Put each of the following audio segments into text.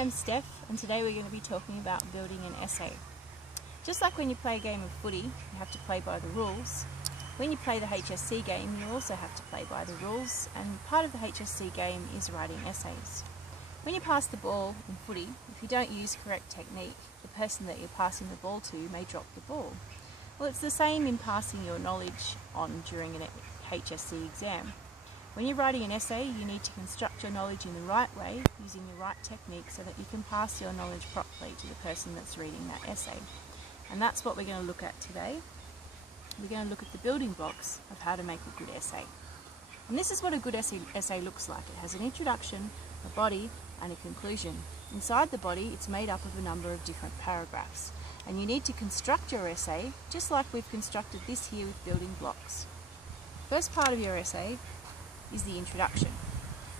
I'm Steph, and today we're going to be talking about building an essay. Just like when you play a game of footy, you have to play by the rules. When you play the HSC game, you also have to play by the rules, and part of the HSC game is writing essays. When you pass the ball in footy, if you don't use correct technique, the person that you're passing the ball to may drop the ball. Well, it's the same in passing your knowledge on during an HSC exam. When you're writing an essay, you need to construct your knowledge in the right way, using the right technique so that you can pass your knowledge properly to the person that's reading that essay. And that's what we're going to look at today. We're going to look at the building blocks of how to make a good essay. And this is what a good essay looks like. It has an introduction, a body, and a conclusion. Inside the body, it's made up of a number of different paragraphs. And you need to construct your essay just like we've constructed this here with building blocks. First part of your essay is the introduction.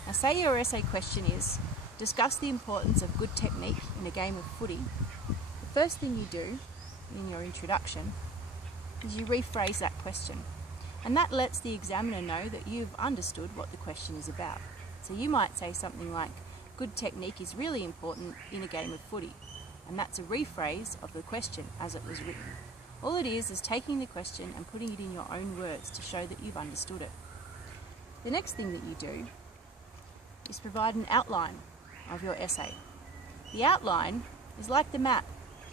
Now say your essay question is, discuss the importance of good technique in a game of footy. The first thing you do in your introduction is you rephrase that question. And that lets the examiner know that you've understood what the question is about. So you might say something like, good technique is really important in a game of footy. And that's a rephrase of the question as it was written. All it is taking the question and putting it in your own words to show that you've understood it. The next thing that you do is provide an outline of your essay. The outline is like the map.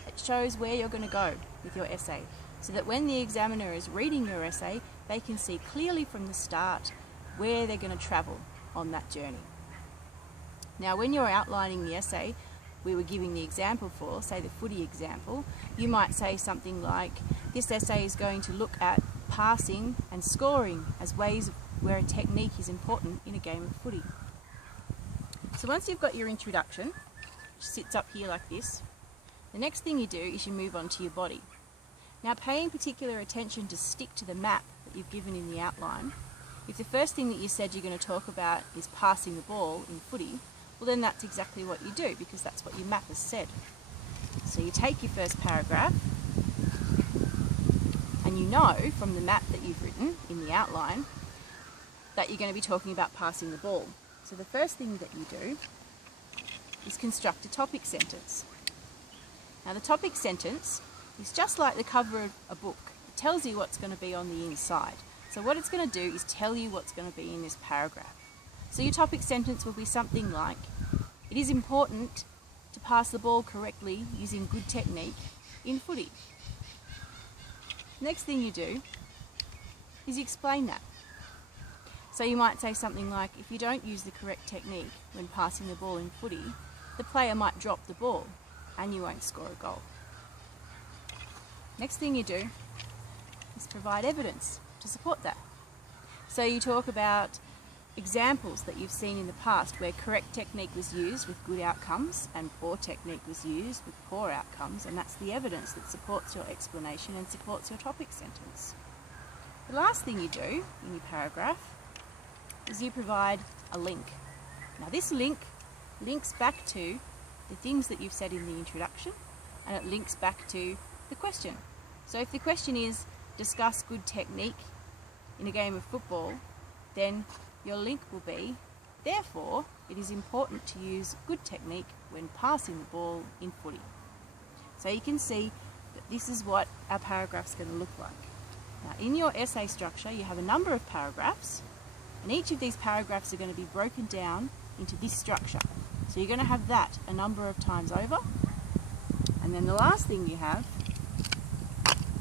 It shows where you're going to go with your essay, so that when the examiner is reading your essay, they can see clearly from the start where they're going to travel on that journey. Now, when you're outlining the essay, we were giving the example for, say the footy example, you might say something like, this essay is going to look at passing and scoring as ways where a technique is important in a game of footy. So once you've got your introduction, which sits up here like this, the next thing you do is you move on to your body. Now, paying particular attention to stick to the map that you've given in the outline, if the first thing that you said you're going to talk about is passing the ball in footy, well then that's exactly what you do, because that's what your map has said. So you take your first paragraph, and you know from the map that you've written in the outline that you're going to be talking about passing the ball. So the first thing that you do is construct a topic sentence. Now the topic sentence is just like the cover of a book. It tells you what's going to be on the inside. So what it's going to do is tell you what's going to be in this paragraph. So your topic sentence will be something like, it is important to pass the ball correctly using good technique in footy. Next thing you do is you explain that. So you might say something like, if you don't use the correct technique when passing the ball in footy, the player might drop the ball and you won't score a goal. Next thing you do is provide evidence to support that. So you talk about examples that you've seen in the past where correct technique was used with good outcomes and poor technique was used with poor outcomes, and that's the evidence that supports your explanation and supports your topic sentence. The last thing you do in your paragraph is you provide a link. Now this link links back to the things that you've said in the introduction, and it links back to the question. So if the question is, discuss good technique in a game of football, then your link will be, therefore, it is important to use good technique when passing the ball in footy. So you can see that this is what our paragraph's going to look like. Now in your essay structure, you have a number of paragraphs, and each of these paragraphs are going to be broken down into this structure. So you're going to have that a number of times over. And then the last thing you have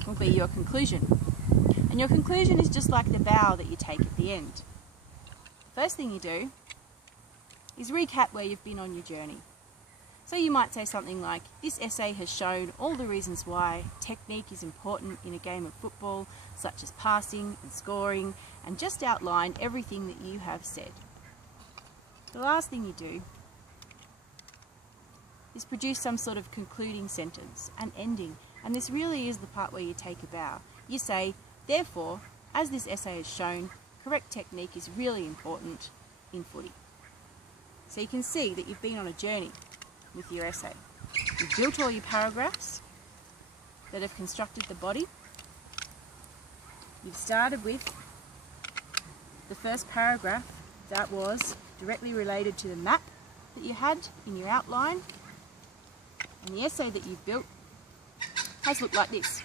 will be your conclusion. And your conclusion is just like the bow that you take at the end. The first thing you do is recap where you've been on your journey. So you might say something like, this essay has shown all the reasons why technique is important in a game of football, such as passing and scoring, and just outline everything that you have said. The last thing you do is produce some sort of concluding sentence, an ending, and this really is the part where you take a bow. You say, therefore, as this essay has shown, correct technique is really important in footy. So you can see that you've been on a journey with your essay. You've built all your paragraphs that have constructed the body. You've started with the first paragraph that was directly related to the map that you had in your outline and the essay that you've built has looked like this.